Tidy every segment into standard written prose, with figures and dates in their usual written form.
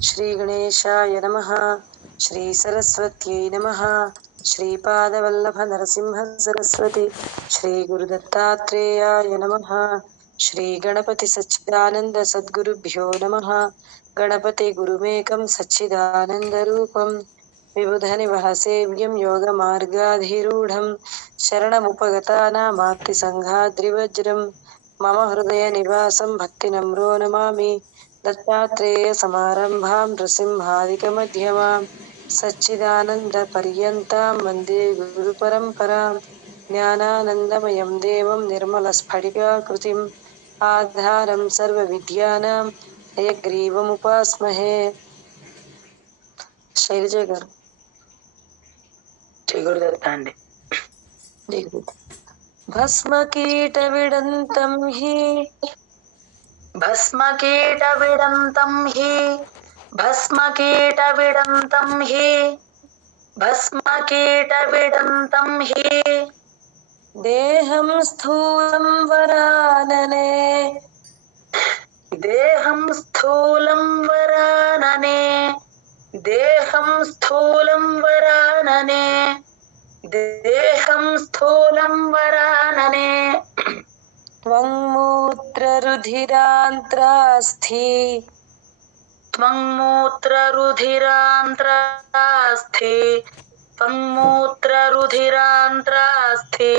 श्री गणेशाय नमः। श्री सरस्वत्यै नमः। श्रीपादवल्लभ नरसिंह सरस्वती श्री गुरुदत्तात्रेयाय नमः। श्री गणपति सच्चिदानंद सद्गुरुभ्यो नमः। गणपति गुरुमेकं सच्चिदानन्दरूपं विबुधनिवहसेव्यं योगमार्गाधिरूढं शरणमुपगतानामात्तिसङ्घाद्रिवज्रं मम हृदयनिवासं भक्तिनम्रो नमामि। दत्तात्रेयसमारम्भां नृसिंहादिकमध्यमां सच्चिदानन्दपर्यन्तां वन्दे गुरुपरम्परां। ज्ञानानन्दमयं देवं निर्मलस्फटिकाकृतिम् आधारं सर्वविद्यानां हयग्रीवमुपास्महे। శైలజ గారు చిగురుదత్తండి భస్మకీటవిడంతం హి భస్మకీటవిడంతం హి భస్మకీటవిడంతం హి భస్మకీటవిడంతం హి దేహం స్థూలం వరాననే దేహం స్థూలం వరాననే దేహం స్థూలం వరాననే దేహం స్థూలం వరాననే త్వం మూత్రరుధిరాంత్రాస్థి త్వం మూత్రరుధిరాంత్రాస్థి త్వం మూత్రరుధిరాంత్రాస్థి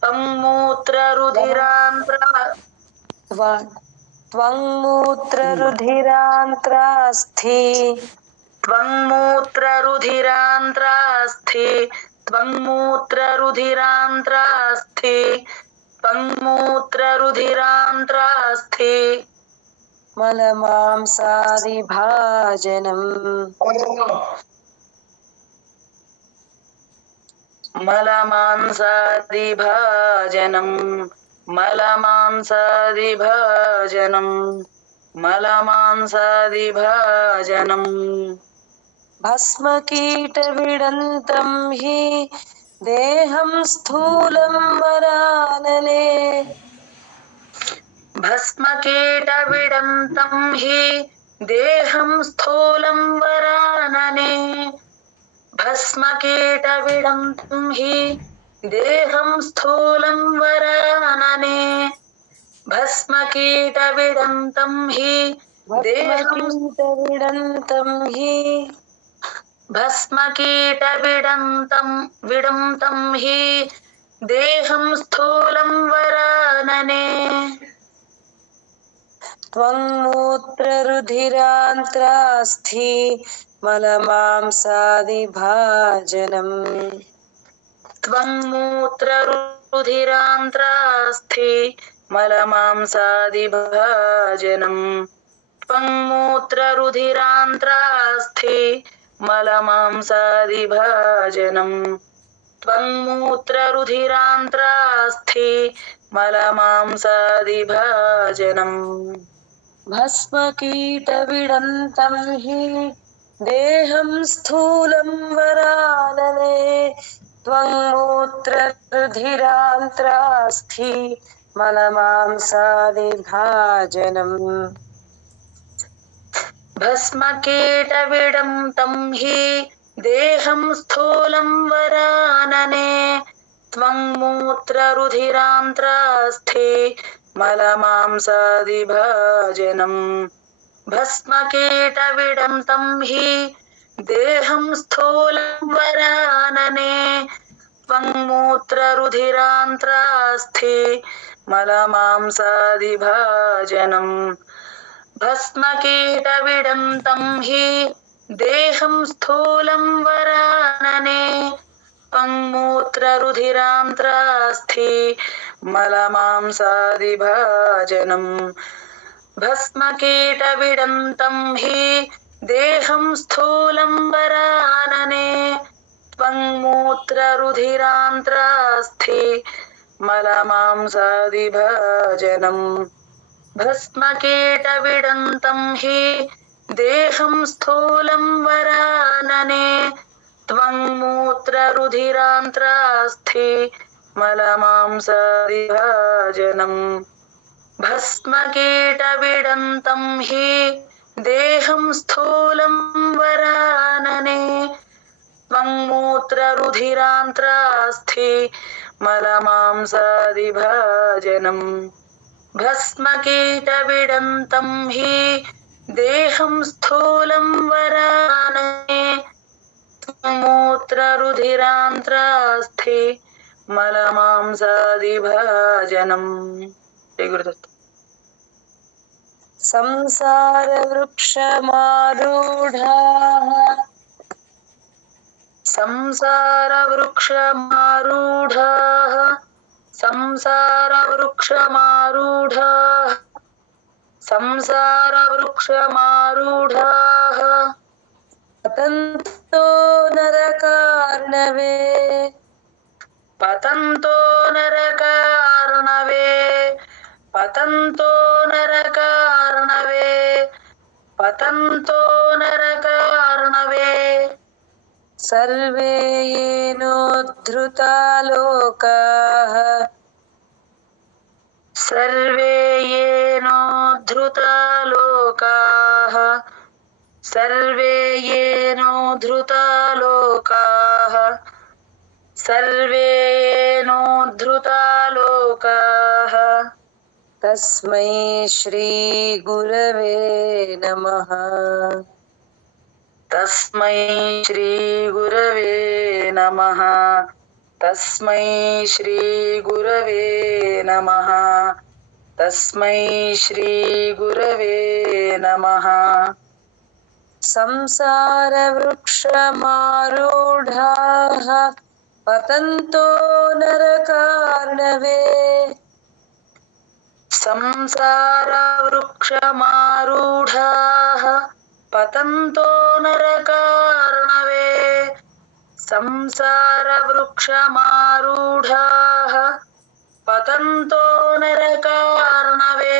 త్వం మూత్రరుధిరాంత్రా త్వం మూత్రరుధిరాంత్రాస్థి త్వం మూత్రరుధిరాంత్రాస్థి త్వం మూత్రరుధిరాంత్రాస్థి త్వం మూత్రరుధిరాంత్రాస్థి మలమాంసాదిభాజనం మలమాంసాదిభాజనం మలమాంసాదిభాజనం మలమాంసాదిభాజనం భస్మకీటవిడంతం హి దేహం స్థూలం వరాననే భస్మకీటవిడంతం హి దేహం స్థూలం వరాననే భస్మకీటవిడంతం హి దేహం స్థూలం వరాననే భస్మకీటవిడంతం హి దేహం భస్మకీటవిడంతం హి భస్మకీటవిడంతం విడంతం హి దేహం స్థూలం వరాననే త్వం మూత్రరుధిరాంత్రాస్థి మలమాంసాదిభాజనం త్వం మూత్రరుధిరాంత్రాస్థి మలమాంసాదిభాజనం త్వం మూత్రరుధిరాంత్రాస్థి మలమాంసాదిభాజనం త్వం మూత్రరుధిరాంత్రాస్థి మలమాంసాదిభాజనం భస్మకీటవిడంతం హి దేహం స్థూలం వరాననే త్వం మూత్రరుధిరాంత్రాస్థి మలమాంసాదిభాజనం భస్మకీటవిడంతం హి దేహం స్థూలం వరాననే త్వం మూత్రరుధిరాంత్రాస్థి మలమాంసాదిభాజనం భస్మకీటవిడంతం హి దేహం స్థూలం వరాననే త్వం మూత్రరుధిరాంత్రాస్థి మలమాంసాదిభాజనం భస్మకీటవిడంతం హి దేహం స్థూలం వరాననే త్వం మూత్రరుధిరాంత్రాస్థి మలమాంసాదిభాజనం భస్మకీటవిడంతం హి దేహం స్థూలం వరాననే త్వం మూత్రరుధిరాంత్రాస్థి మలమాంసాదిభాజనం భస్మకీటవిడంతం హి దేహం స్థూలం వరాననే త్వం మూత్రరుధిరాంత్రాస్థి మలమాంసాదిభాజనం భస్మకీటవిడంతం హి देहं स्थूलं वरानने त्वं मूत्ररुधिरान्त्रास्थि मलमांसादिभाजनम् भस्मकीटविडन्तं हि देहं स्थूलं वरानने त्वं मूत्ररुधिरान्त्रास्थि मलमांसादिभाजनम् श्री गुरुदत्त संसारवृक्षमारूढाः संसारवृक्षमारूढाः संसारवृक्षमारूढाः संसारवृक्षमारूढाः पतन्तो नरकार्णवे पतन्तो नरकार्णवे पतन्तो नरकार्णवे पतन्तो नरकार्णवे सर्वे येनोद्धृता लोकाः सर्वे येनोद्धृता लोकाः सर्वे येनोद्धृता लोकाः सर्वे येनोद्धृता लोकाः तस्मै श्रीगुरवे नमः तस्मै श्रीगुरवे नमः तस्मै श्रीगुरवे नमः तस्मै श्रीगुरवे नमः संसारवृक्षमारूढाः पतन्तो नरकार्णवे संसारवृक्षमारूढाः पतन्तो नरकार्णवे संसारवृक्षमारूढाः पतन्तो नरकार्णवे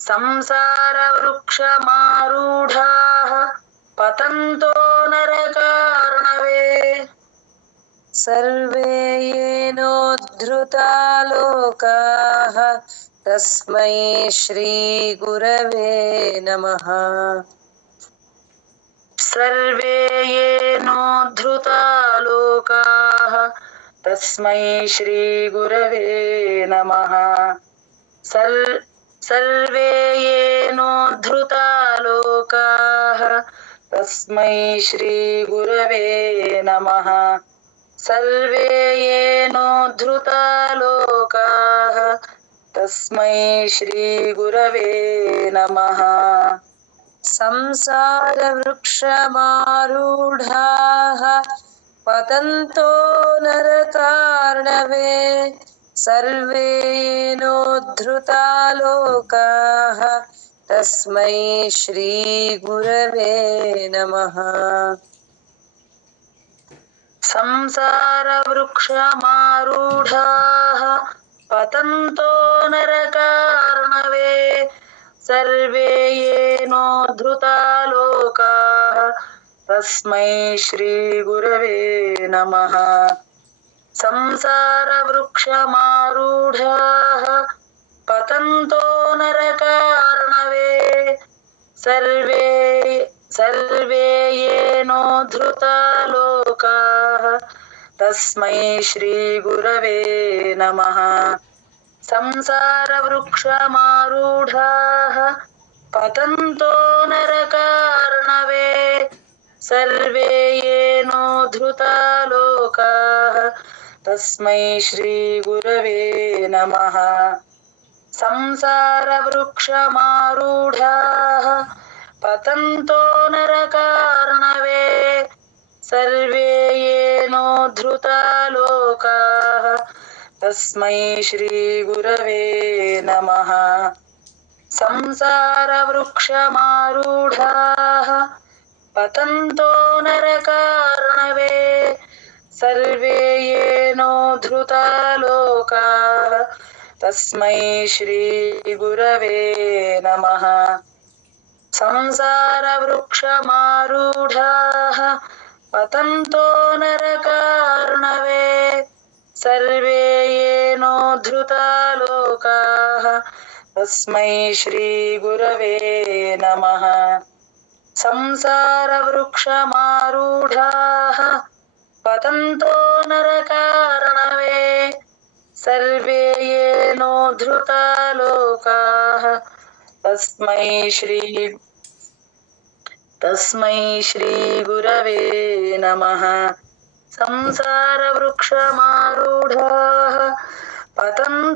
संसारवृक्षमारूढाः पतन्तो नरकार्णवे सर्वे येनोद्धृता लोकाः तस्मै श्रीगुरवे नमः सर्वे येनोद्धृता लोकाः तस्मै श्रीगुरवे नमः सर्वे येनोद्धृता लोकाः तस्मै श्रीगुरवे नमः सर्वे येनोद्धृता लोकाः तस्मै श्रीगुरवे नमः संसारवृक्षमारूढाः पतन्तो नरकार्णवे सर्वे येनोद्धृता लोकाः तस्मै श्रीगुरवे नमः संसारवृक्षमारूढाः पतन्तो नरकार्णवे सर्वे येनोद्धृता लोकाः तस्मै श्रीगुरवे नमः संसारवृक्षमारूढाः पतन्तो नरकार्णवे सर्वे येनोद्धृता लोकाः तस्मै श्रीगुरवे नमः संसारवृक्षमारूढाः पतन्तो नरकार्णवे सर्वे येनोद्धृता लोकाः तस्मै श्रीगुरवे नमः संसारवृक्षमारूढाः पतन्तो नरकार्णवे सर्वे येनोद्धृता लोकाः तस्मै श्रीगुरवे नमः संसारवृक्षमारूढाः पतन्तो नरकार्णवे सर्वे येनोद्धृता लोकाः तस्मै श्रीगुरवे नमः संसारवृक्षमारूढाः पतन्तो नरकार्णवे सर्वे येनोद्धृता लोकाः तस्मै श्रीगुरवे नमः। संसारवृक्षमारूढाः पतन्तो नरकार्णवे सर्वे येनोद्धृता लोकाः तस्मै श्रीगुरवे नमः। संसारवृक्षमारूढाः पतन्तो